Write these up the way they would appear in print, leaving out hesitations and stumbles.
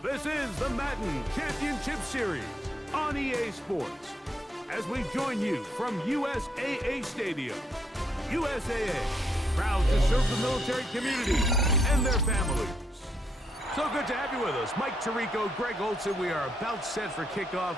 This is the Madden Championship Series on EA Sports. As we join you from USAA Stadium. USAA, proud to serve the military community and their families. So good to have you with us. Mike Tirico, Greg Olson. We are about set for kickoff.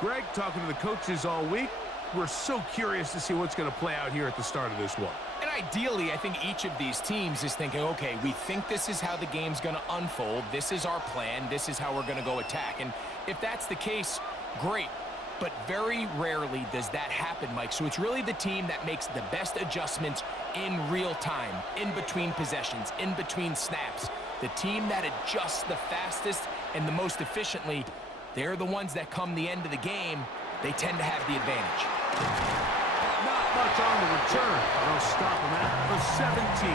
Greg, talking to the coaches all week. We're so curious to see what's going to play out here at the start of this one. And ideally, I think each of these teams is thinking, okay, we think this is how the game's going to unfold. This is our plan. This is how we're going to go attack. And if that's the case, great. But very rarely does that happen, Mike. So it's really the team that makes the best adjustments in real time, in between possessions, in between snaps. The team that adjusts the fastest and the most efficiently, they're the ones that come the end of the game. They tend to have the advantage. Not much on the return. They'll stop him at the 17.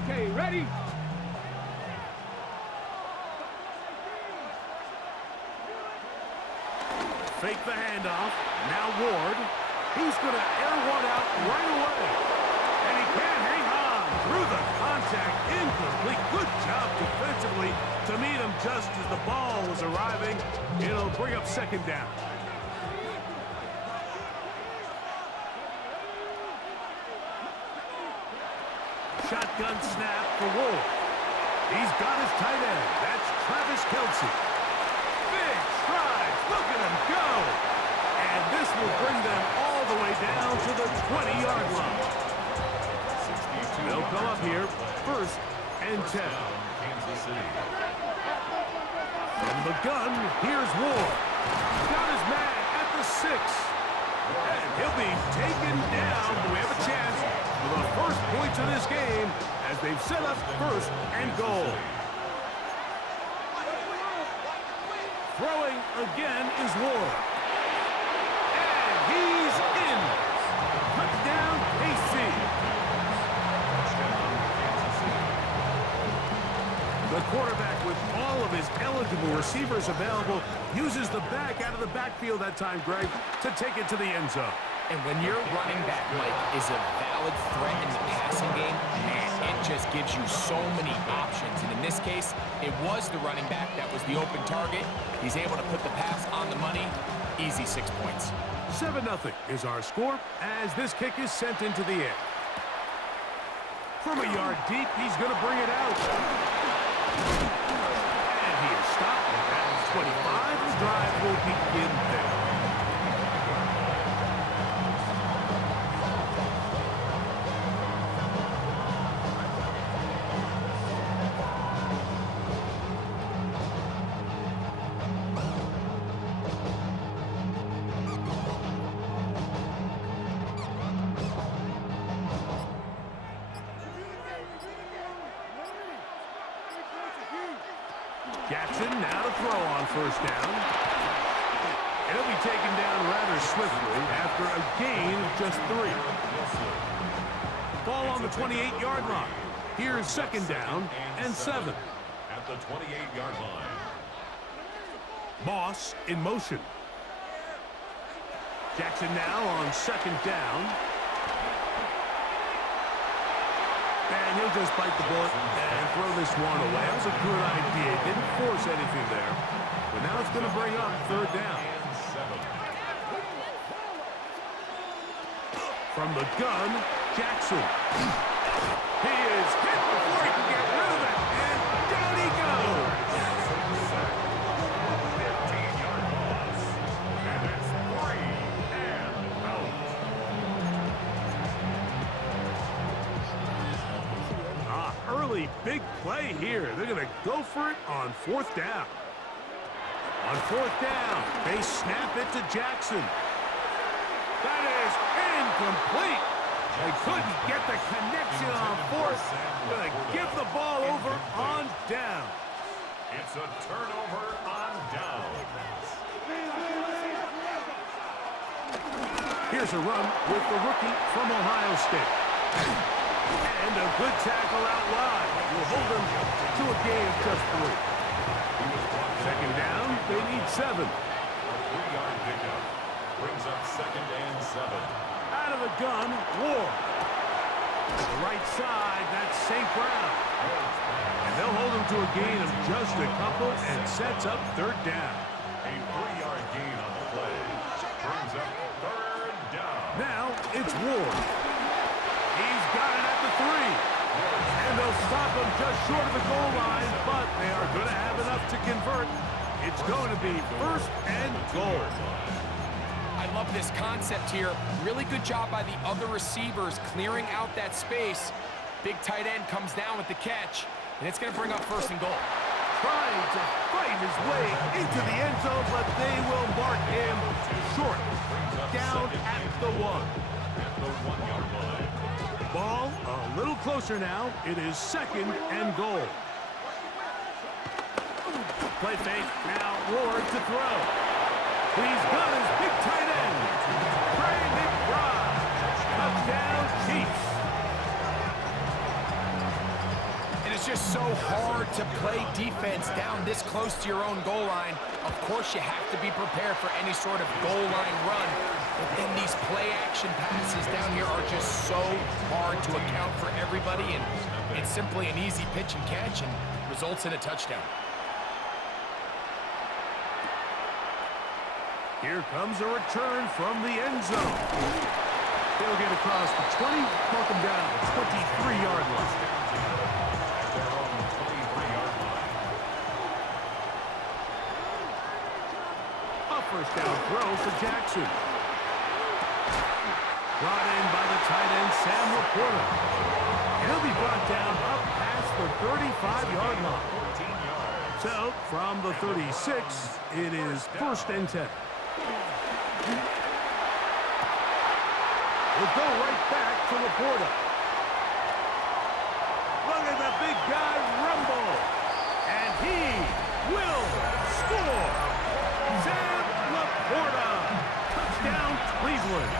Okay, ready? Fake the handoff. Now Ward. He's going to air one out right away. And he can't hang on through the contact. Incomplete. Good job defensively to meet him just as the ball was arriving. It'll bring up second down. Shotgun snap for Ward. He's got his tight end. That's Travis Kelce. Big strides. Look at him go. And this will bring them all the way down to the 20-yard line. They'll come up here, first and 10. From the gun, here's Ward. Got his man at the 6. And he'll be taken down. We have a chance for the first points of this game as they've set up first and goal. Throwing again is Ward. He's in. Touchdown, KC. The quarterback, with all of his eligible receivers available, uses the back out of the backfield that time, Greg, to take it to the end zone. And when your running back, Mike, is a valid threat in the passing game, man, it just gives you so many options. And in this case, it was the running back that was the open target. He's able to put the pass on the money. Easy 6 points. 7-0 is our score as this kick is sent into the air. From a yard deep, he's going to bring it out. And he is stopped at 25. The drive will begin there. Jackson now to throw on first down. He'll be taken down rather swiftly after a gain of just 3. Ball on the 28-yard line. Here's second down and 7. At the 28-yard line. Moss in motion. Jackson now on second down. And he'll just bite the bullet and throw this one away. That was a good idea. Didn't force anything there. But now it's going to bring up third down. From the gun, Jackson. He is hit before he can get rid of it. And down he goes. 15-yard loss. And it's 3 and out. Early big play here. They're going to go for it on fourth down. On fourth down, they snap it to Jackson. That is incomplete. They couldn't get the connection on fourth. Going to give the ball over on down. It's a turnover on down. Here's a run with the rookie from Ohio State. And a good tackle out wide will hold them to a gain of just 3. Second down, they need 7. A 3-yard pickup. Brings up 2nd and 7. Out of the gun, Ward. To the right side, that's St. Brown. And they'll hold him to a gain of just a couple and sets up 3rd down. A 3-yard gain on the play. Brings up 3rd down. Now it's Ward. He's got it at the 3. And they'll stop him just short of the goal line, but they are going to have enough to convert. It's going to be 1st and goal. I love this concept here. Really good job by the other receivers clearing out that space. Big tight end comes down with the catch, and it's going to bring up 1st and goal. Trying to fight his way into the end zone, but they will mark him short. Down at the 1. At the 1-yard line. Ball a little closer now. It is 2nd and goal. Play fake. Now Ward to throw. He's got his big tight end. Brandon Brown. Touchdown, Chiefs. And it's just so hard to play defense down this close to your own goal line. Of course, you have to be prepared for any sort of goal line run. But then these play-action passes down here are just so hard to account for everybody. And it's simply an easy pitch and catch and results in a touchdown. Here comes a return from the end zone. He'll get across the 20, mark him down at the 23-yard line. At their own 23-yard line. A 1st down throw for Jackson. Brought in by the tight end, Sam Laporta. He'll be brought down up past the 35-yard line. 14 yards. So, from the 36, it is 1st and 10. We'll go right back to Laporta. Look at the big guy rumble. And he will score. Sam Laporta. Touchdown, Cleveland.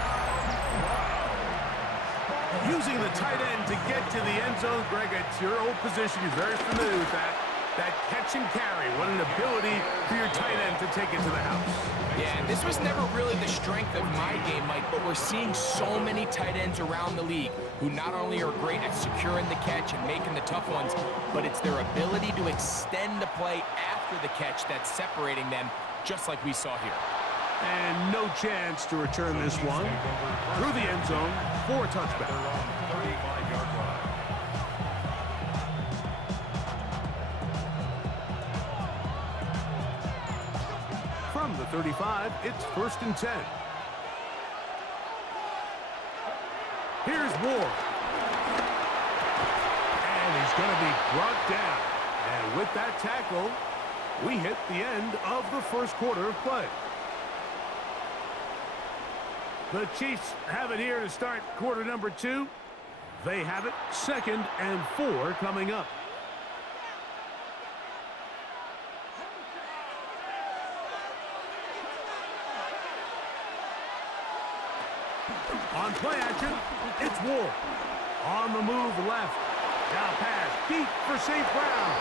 Using the tight end to get to the end zone. Greg, it's your old position. You're very familiar with that. That catch and carry. What an ability for your tight end to take it to the house. Yeah, this was never really the strength of my game, Mike, but we're seeing so many tight ends around the league who not only are great at securing the catch and making the tough ones, but it's their ability to extend the play after the catch that's separating them, just like we saw here. And no chance to return this one through the end zone for a touchback. 35-yard line. From the 35, it's 1st and 10. Here's Ward. And he's going to be brought down. And with that tackle, we hit the end of the 1st quarter of play. The Chiefs have it here to start quarter number 2. They have it 2nd and 4 coming up. On play action, it's Ward. On the move left. Now pass deep for St. Brown.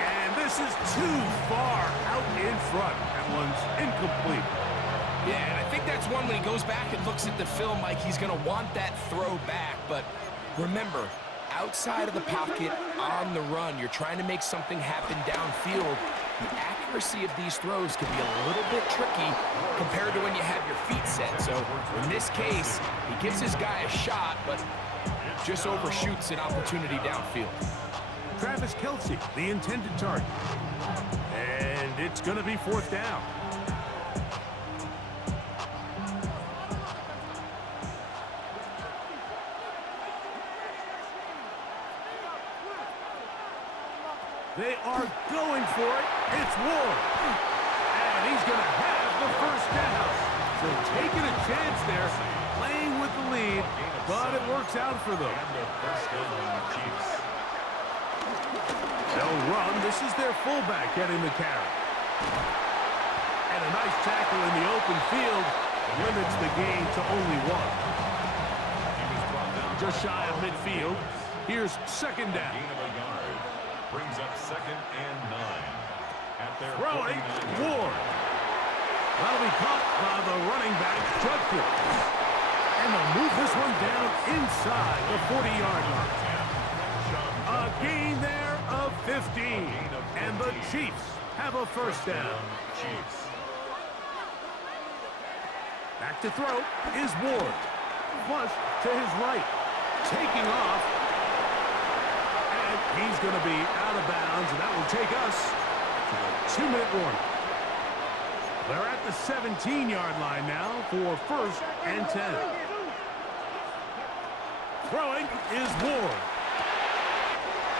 And this is too far out in front. That one's incomplete. Yeah, and I think that's one when he goes back and looks at the film, Mike, he's going to want that throw back. But remember, outside of the pocket, on the run, you're trying to make something happen downfield. The accuracy of these throws can be a little bit tricky compared to when you have your feet set. So in this case, he gives his guy a shot, but just overshoots an opportunity downfield. Travis Kelce, the intended target. And it's going to be 4th down. They are going for it. It's Ward. And he's going to have the 1st down. So taking a chance there, playing with the lead, but it works out for them. They'll run. This is their fullback getting the carry. And a nice tackle in the open field limits the gain to only 1. Just shy of midfield. Here's 2nd down. Brings up 2nd and 9. At their Throwing, Ward. That'll be caught by the running back, Judkins. And they'll move this one down inside the 40-yard line. A gain there of 15. And the Chiefs have a first down. Back to throw is Ward. Flush to his right. Taking off. And he's going to be out of bounds. And that will take us to the 2-minute warning. They're at the 17-yard line now for first and 10. Throwing is Ward.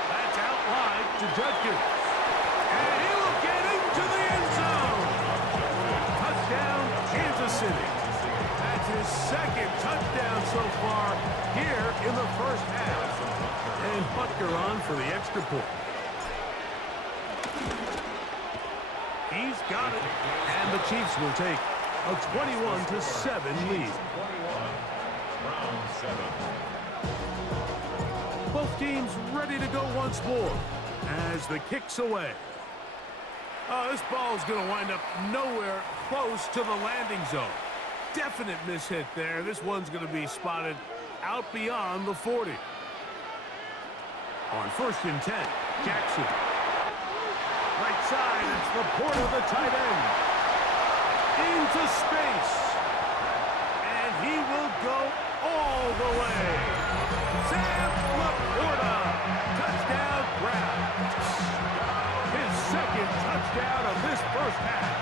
That's out wide to Judkins. And he will get into the end zone. Touchdown, Kansas City. That's his second touchdown so far here in the first half. And Butker on for the extra point. He's got it. And the Chiefs will take a 21-7 lead. Both teams ready to go once more as the kick's away. Oh, this ball is going to wind up nowhere close to the landing zone. Definite mishit there. This one's going to be spotted out beyond the 40. On first and 10, Jackson. Right side, it's the Laporta, the tight end. Into space. And he will go all the way. Sam Laporta. Touchdown, Browns. His second touchdown of this first half.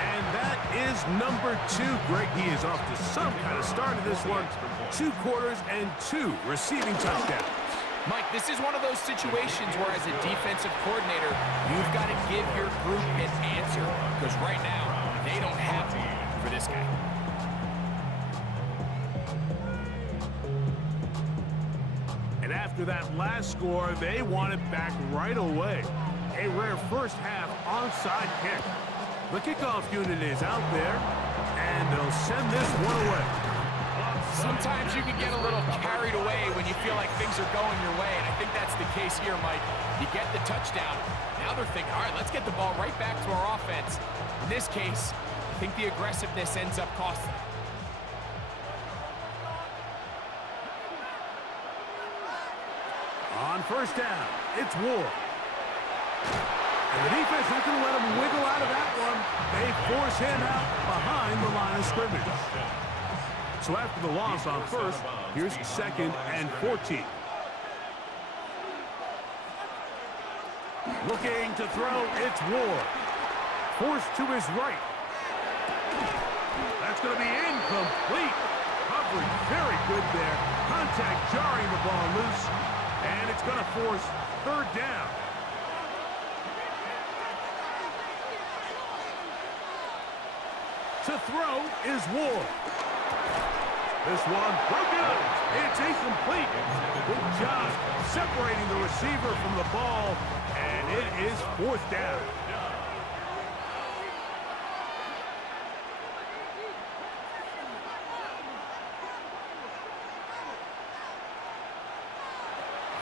And that is number 2. Greg, he is off to some kind of start in this one. 2 quarters and 2 receiving touchdowns. Mike, this is one of those situations where as a defensive coordinator, you've got to give your group an answer. Because right now, they don't have one for this guy. And after that last score, they want it back right away. A rare first half onside kick. The kickoff unit is out there, and they'll send this one away. Sometimes you can get a little carried away when you feel like things are going your way, and I think that's the case here, Mike. You get the touchdown. Now they're thinking, all right, let's get the ball right back to our offense. In this case, I think the aggressiveness ends up costing them. On first down, it's Ward. And the defense isn't going to let him wiggle out of that one. They force him out behind the line of scrimmage. So after the loss on first, here's second and 14. Looking to throw, it's Ward. Forced to his right. That's going to be incomplete. Coverage very good there. Contact jarring the ball loose. And it's going to force third down. To throw is Ward. This one broken up. It's incomplete. Good job separating the receiver from the ball, and it is fourth down.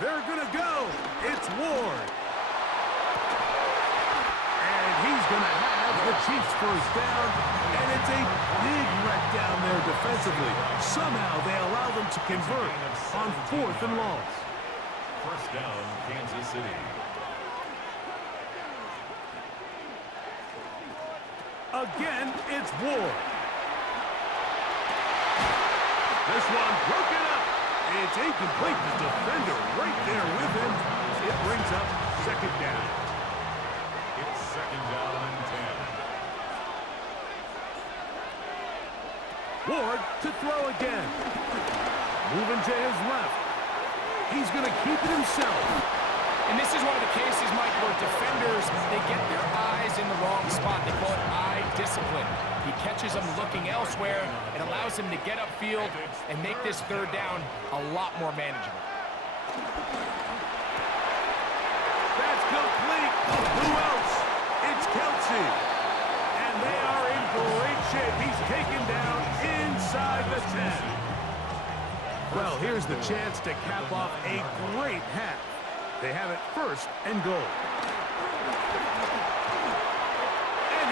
They're going to go. It's Ward. And he's going to have the Chiefs first down. And it's a big wreck down there defensively. Somehow they allow them to convert on fourth and long. First down, Kansas City. Again, it's Ward. This one broken up. It's incomplete. The defender right there with him. It brings up second down. It's second down and 10. Ward to throw again. Moving to his left. He's going to keep it himself. And this is one of the cases, Mike, where defenders, they get their eyes in the wrong spot. They call it eye discipline. He catches them looking elsewhere. It allows him to get upfield and make this third down a lot more manageable. That's complete. Who else? It's Kelsey. And they are in great shape. He's taken down inside the 10. Well, here's the chance to cap off a great half. They have it first and goal. And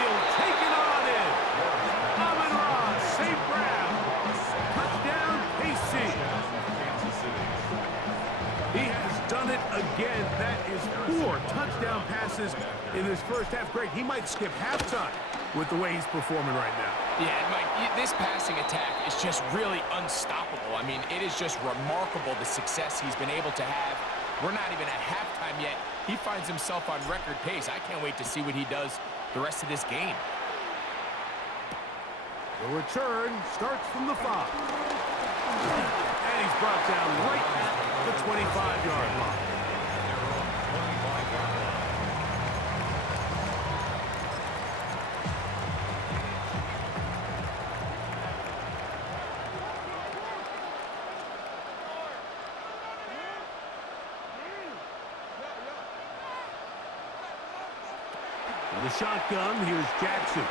In this first half, Greg, he might skip halftime with the way he's performing right now. Yeah, Mike, this passing attack is just really unstoppable. I mean, it is just remarkable the success he's been able to have. We're not even at halftime yet. He finds himself on record pace. I can't wait to see what he does the rest of this game. The return starts from the 5. And he's brought down right at the 25-yard line. The shotgun, here's Jackson.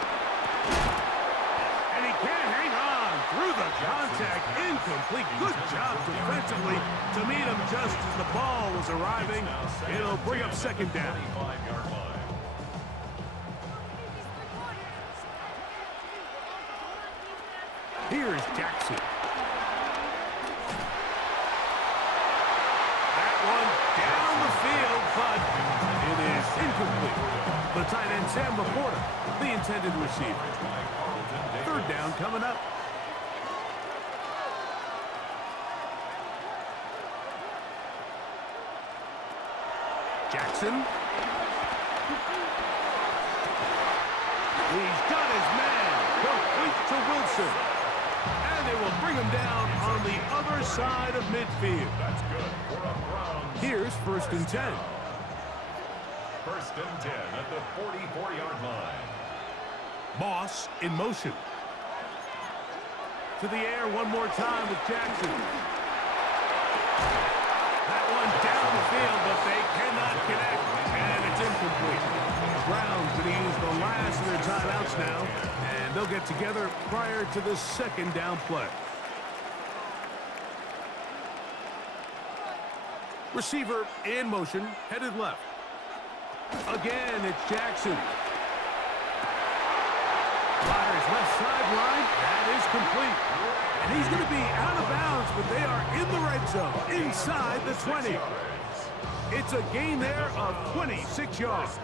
And he can't hang on through the contact. Incomplete. Good job defensively to meet him just as the ball was arriving. It'll bring up second down. Here's Jackson. That one down the field, but it is incomplete. The tight end, Sam Laporta, the intended receiver. Third down coming up. Jackson. He's got his man. Complete to Wilson. And they will bring him down on the other side of midfield. That's good for a Browns. Here's first and 10. First and 10 at the 44-yard line. Moss in motion. To the air one more time with Jackson. That one down the field, but they cannot connect, and it's incomplete. The Browns going to use the last of their timeouts now, and they'll get together prior to the second down play. Receiver in motion, headed left. Again, it's Jackson. Fires left sideline. That is complete. And he's going to be out of bounds, but they are in the red zone, inside the 20. It's a gain there of 26 yards.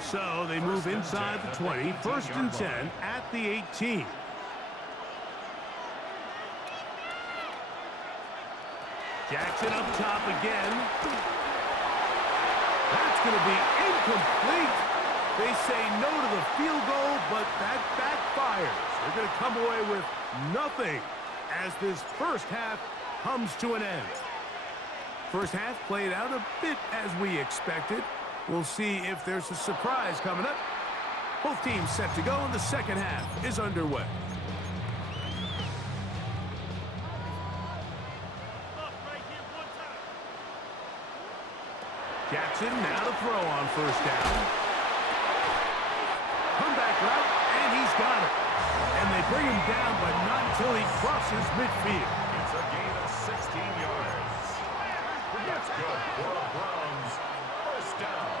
So they move inside the 20, first and 10 at the 18. Jackson up top again. That's going to be incomplete. They say no to the field goal, but that backfires. They're going to come away with nothing as this first half comes to an end. First half played out a bit as we expected. We'll see if there's a surprise coming up. Both teams set to go, and the second half is underway. Jackson now to throw on first down. Comeback route, and he's got it. And they bring him down, but not until he crosses midfield. It's a gain of 16 yards. That's good for the Browns. First down.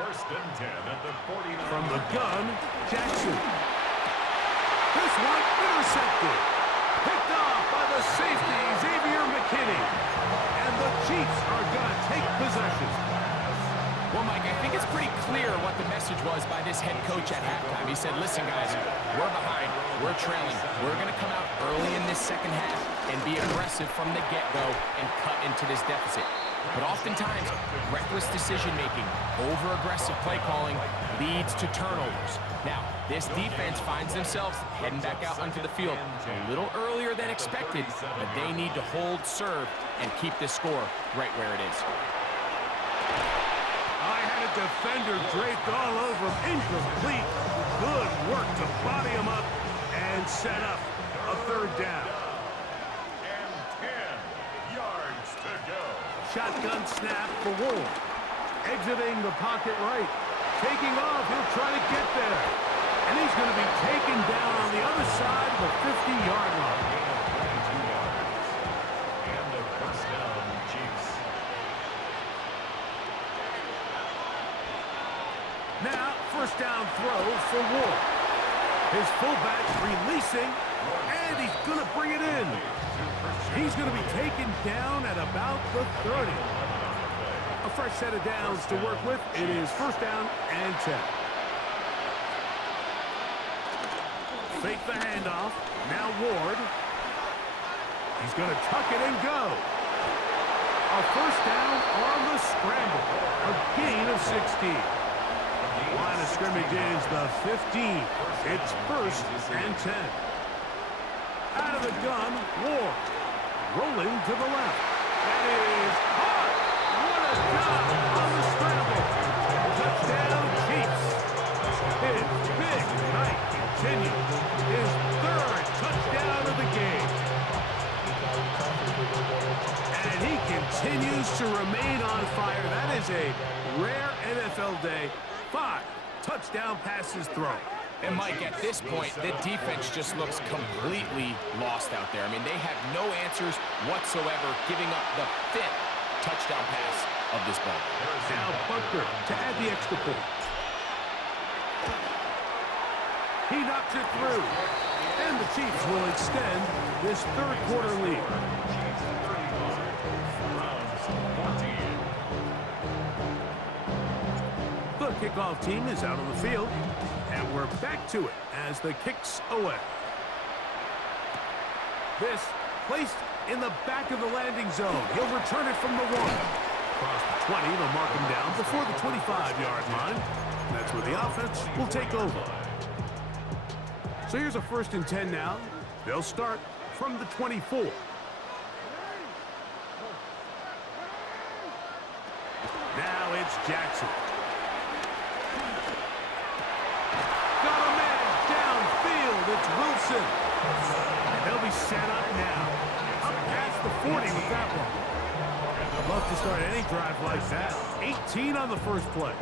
First and 10 at the 49. From the gun, Jackson. This one intercepted. Picked off by the safety, Xavier McKinney. And the Chiefs are going to take possession. Well, Mike, I think it's pretty clear what the message was by this head coach at halftime. He said, listen, guys, we're behind. We're trailing. We're going to come out early in this second half and be aggressive from the get-go and cut into this deficit. But oftentimes, reckless decision-making, over-aggressive play calling leads to turnovers. Now, this defense finds themselves heading back out onto the field a little earlier than expected, but they need to hold serve and keep this score right where it is. I had a defender draped all over him. Incomplete. Good work to body him up and set up a third down. And 10 yards to go. Shotgun snap for Ward. Exiting the pocket right. Taking off, he'll try to get there. And he's going to be taken down on the other side of the 50-yard line. And the first down, Chiefs. Now, first down throw for Ward. His fullback releasing, and he's going to bring it in. He's going to be taken down at about the 30. A fresh set of downs to work with. It is first down and 10. Fake the handoff. Now Ward. He's going to tuck it and go. A first down on the scramble. A gain of 16. Line of scrimmage is the 15. It's first and 10. Out of the gun, Ward. Rolling to the left. That is caught. What a job on the scramble. Touchdown, Chiefs. His big night continues. His third touchdown of the game. And he continues to remain on fire. That is a rare NFL day. 5 touchdown passes thrown. And Mike, at this point, the defense just looks completely lost out there. I mean, they have no answers whatsoever, giving up the 5th touchdown pass of this ball. Now Bunker to add the extra point. He knocks it through. And the Chiefs will extend this third quarter lead. The kickoff team is out on the field. And we're back to it as the kick's away. This placed in the back of the landing zone. He'll return it from the 1. Across the 20, they'll mark him down before the 25-yard line. That's where the offense will take over. So here's a first and 10 now. They'll start from the 24. Now it's Jackson. Got a man downfield. It's Wilson. And they'll be set up now. Up past the 40 with that one. I'd love to start any drive like that. 18 on the first play.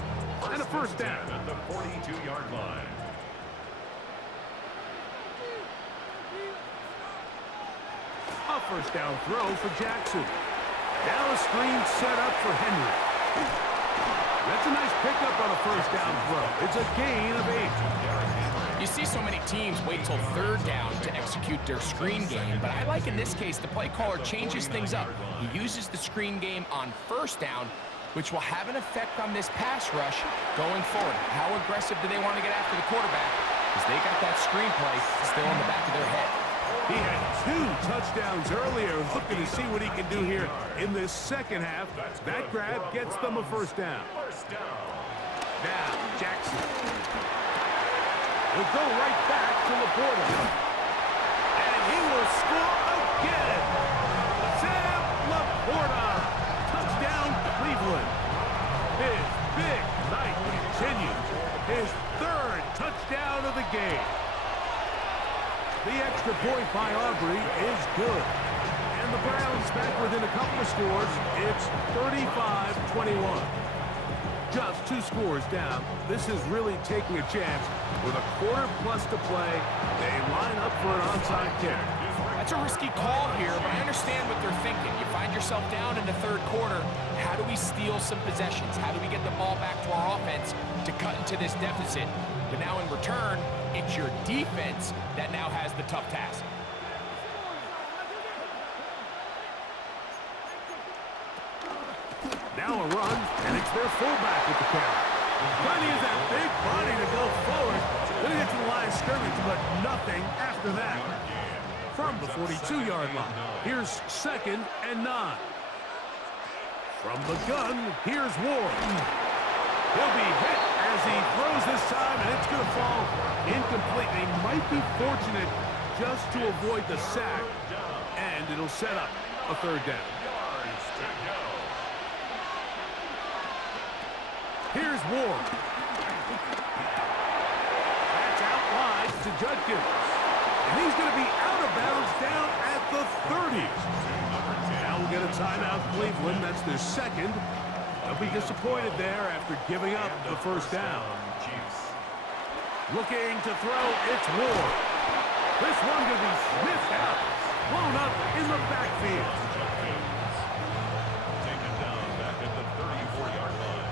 And a first down. At the 42-yard line. A first down throw for Jackson. Now a screen set up for Henry. That's a nice pickup on a first down throw. It's a gain of 8. You see so many teams wait till third down to execute their screen game, but I like in this case the play caller changes things up. He uses the screen game on first down, which will have an effect on this pass rush going forward. How aggressive do they want to get after the quarterback? Because they got that screen play still in the back of their head. He had 2 touchdowns earlier, looking to see what he can do here in this second half. That grab gets them a first down. Now, Jackson. He'll go right back to Laporta. And he will score again. Sam Laporta. Touchdown, Cleveland. His big night continues. His 3rd touchdown of the game. The extra point by Aubrey is good. And the Browns back within a couple of scores. It's 35-21. Just 2 scores down. This is really taking a chance. With a quarter plus to play, they line up for an onside kick. That's a risky call here, but I understand what they're thinking. You find yourself down in the third quarter. How do we steal some possessions? How do we get the ball back to our offense to cut into this deficit? But now in return, it's your defense that now has the tough task. Now a run, and it's their fullback with the carry. Trying to use that big body to go forward. Going to get to the line of scrimmage, but nothing after that. From the 42-yard line, here's 2nd and 9. From the gun, here's Ward. He'll be hit as he throws this time, and it's going to fall incomplete. They might be fortunate just to avoid the sack, and it'll set up a 3rd down. Here's Ward. That's out wide to Judkins. And he's going to be out of bounds down at the 30. Now we'll get a timeout, Cleveland. That's their 2nd. They'll be disappointed there after giving up the first down. Looking to throw, it's Ward. This one going to be sniffed out. Blown up in the backfield. Taken down back at the 34-yard line.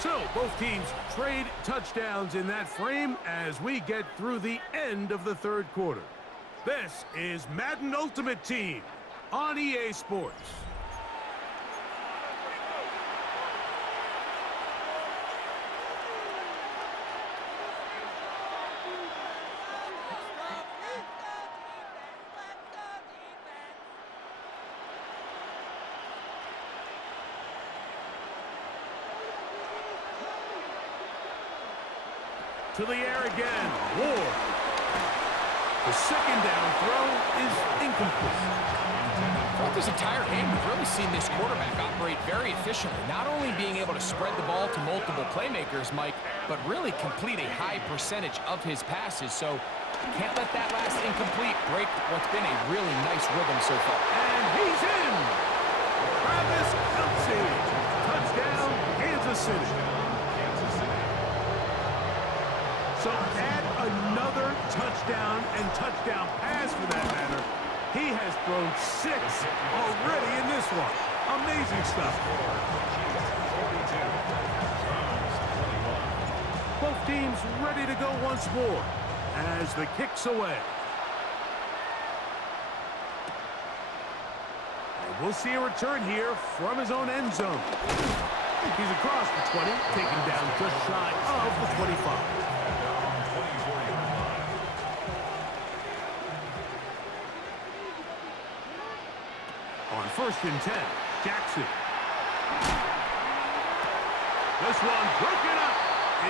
So both teams trade touchdowns in that frame as we get through the end of the third quarter. This is Madden Ultimate Team on EA Sports. To the air again. Ward. The second down throw is incomplete. Throughout this entire game, we've really seen this quarterback operate very efficiently, not only being able to spread the ball to multiple playmakers, Mike, but really complete a high percentage of his passes. So can't let that last incomplete break what's been a really nice rhythm so far. And he's in. Travis Kelce. Touchdown, Kansas City. So add another touchdown and touchdown pass for that matter. He has thrown 6 already in this one. Amazing stuff. Both teams ready to go once more as the kick's away. And we'll see a return here from his own end zone. He's across the 20, taken down just shy of the 25. On 1st and 10, Jackson. This one broken up.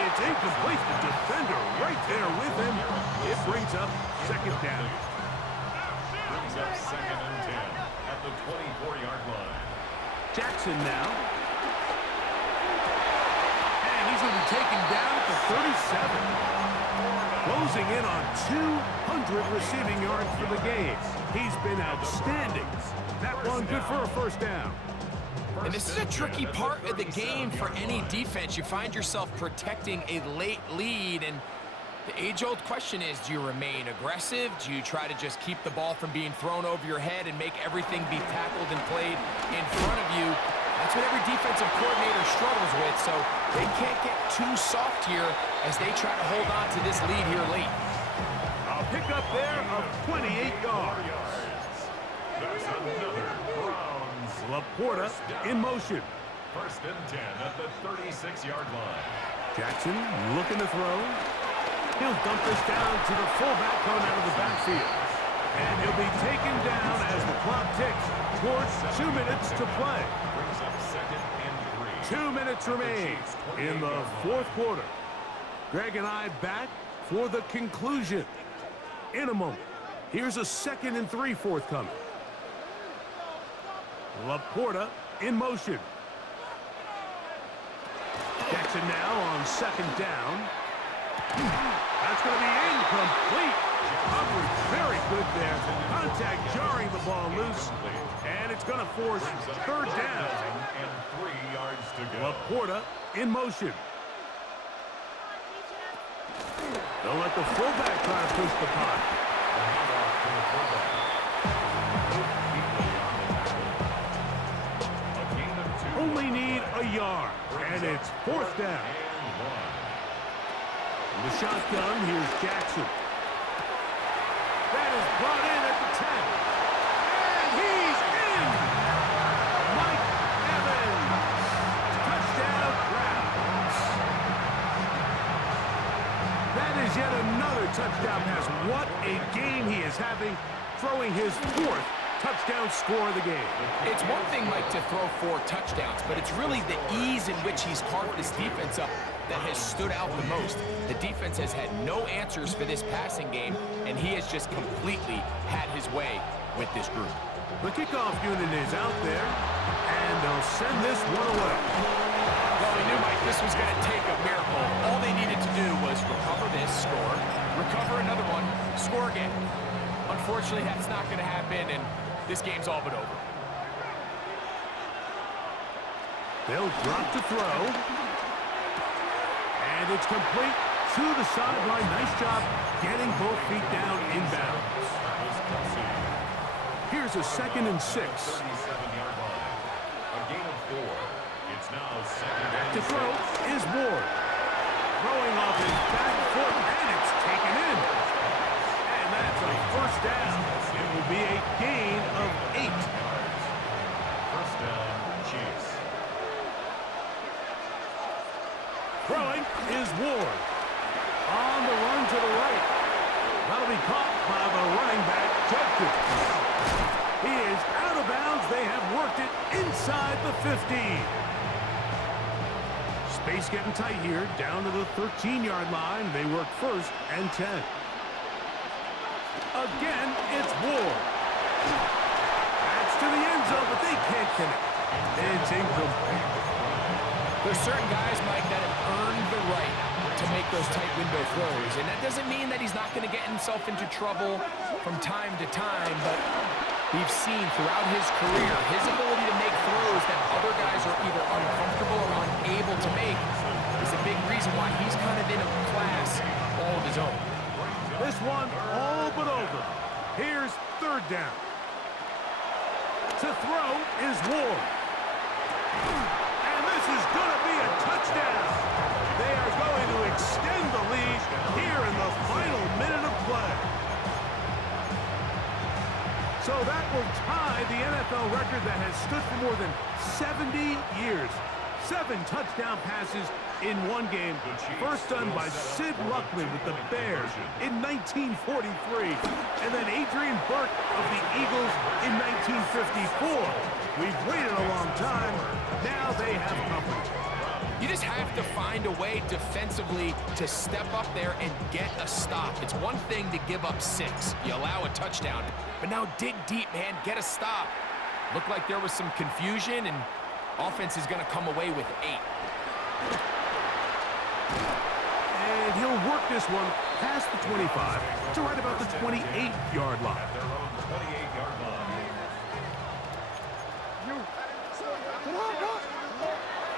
It's incomplete. The defender right there with him. It brings up 2nd down. Brings up 2nd and 10 at the 24-yard line. Jackson now. And he's going to be taken down at the 37. Closing in on 200 receiving yards for the game. He's been outstanding. That one good for a 1st down. And this is a tricky part of the game for any defense. You find yourself protecting a late lead, and the age-old question is, do you remain aggressive? Do you try to just keep the ball from being thrown over your head and make everything be tackled and played in front of you? That's what every defensive coordinator struggles with, so they can't get too soft here as they try to hold on to this lead here late. A pickup there of 28 yards. That's another Browns. Laporta in motion. 1st and 10 at the 36-yard line. Jackson looking to throw. He'll dump this down to the fullback coming out of the backfield. And he'll be taken down as the clock ticks towards 2 minutes to play. Brings up 2nd and 3. 2 minutes remain in the 4th quarter. Greg and I back for the conclusion in a moment. Here's a 2nd and 3 forthcoming. Laporta in motion. Jackson now on 2nd down. That's going to be incomplete. Coverage very good there. Contact jarring the ball loose. And it's going to force 3rd down. And 3 yards to go. Laporta in motion. They'll let the fullback try to push the pot. Only need a yard, and it's 4th down. In the shotgun, here's Jackson. That is brought in at the 10. And he's in! Mike Evans. Touchdown, Browns. That is yet another touchdown pass. What a game he is having, throwing his 4th touchdown score of the game. It's one thing, Mike, to throw 4 touchdowns, but it's really the ease in which he's carved this defense up that has stood out the most. The defense has had no answers for this passing game, and he has just completely had his way with this group. The kickoff unit is out there, and they'll send this one away. Well, we knew, Mike, this was going to take a miracle. All they needed to do was recover this, score, recover another one, score again. Unfortunately, that's not going to happen, and this game's all but over. They'll drop to throw. And it's complete to the sideline. Nice job getting both feet down inbounds. Here's a 2nd and 6. 37-yard line. A gain of 4. It's now 2nd and 6. To throw is Ward. Throwing off his back foot, and it's taken in. And that's a 1st down. It will be a gain of 8. 1st down, Chiefs. Throwing is Ward. On the run to the right. That'll be caught by the running back, Judkins. He is out of bounds. They have worked it inside the 15. Base getting tight here, down to the 13-yard line. They work 1st and 10. Again, it's Ward. That's to the end zone, but they can't connect. It's incomplete. There's certain guys, Mike, that have earned the right to make those tight window throws. And that doesn't mean that he's not going to get himself into trouble from time to time, but we've seen throughout his career his ability to make throws that other guys are either uncomfortable or unable to make is a big reason why he's kind of in a class all of his own. This one all but over. Here's 3rd down. To throw is Ward. And this is going to be a touchdown. They are going to extend the lead here in the final minute of play. So that will tie the NFL record that has stood for more than 70 years. 7 touchdown passes in one game. First done by Sid Luckman with the Bears in 1943. And then Adrian Burke of the Eagles in 1954. We've waited a long time. Now they have company. You just have to find a way defensively to step up there and get a stop. It's one thing to give up 6. You allow a touchdown. But now dig deep, man. Get a stop. Looked like there was some confusion, and offense is going to come away with 8. And he'll work this one past the 25 to right about the 28-yard line. At their own 28-yard line.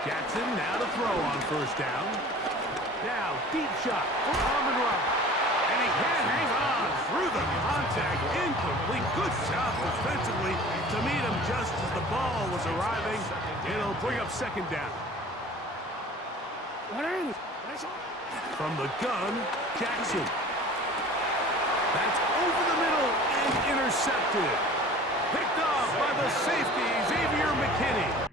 Jackson now to throw on 1st down. Now, deep shot for Amon-Ra. And he can't hang on through the contact. Incomplete. Good job defensively to meet him just as the ball was arriving. It'll bring up 2nd down. From the gun, Jackson. That's over the middle and intercepted. Picked off by the safety, Xavier McKinney.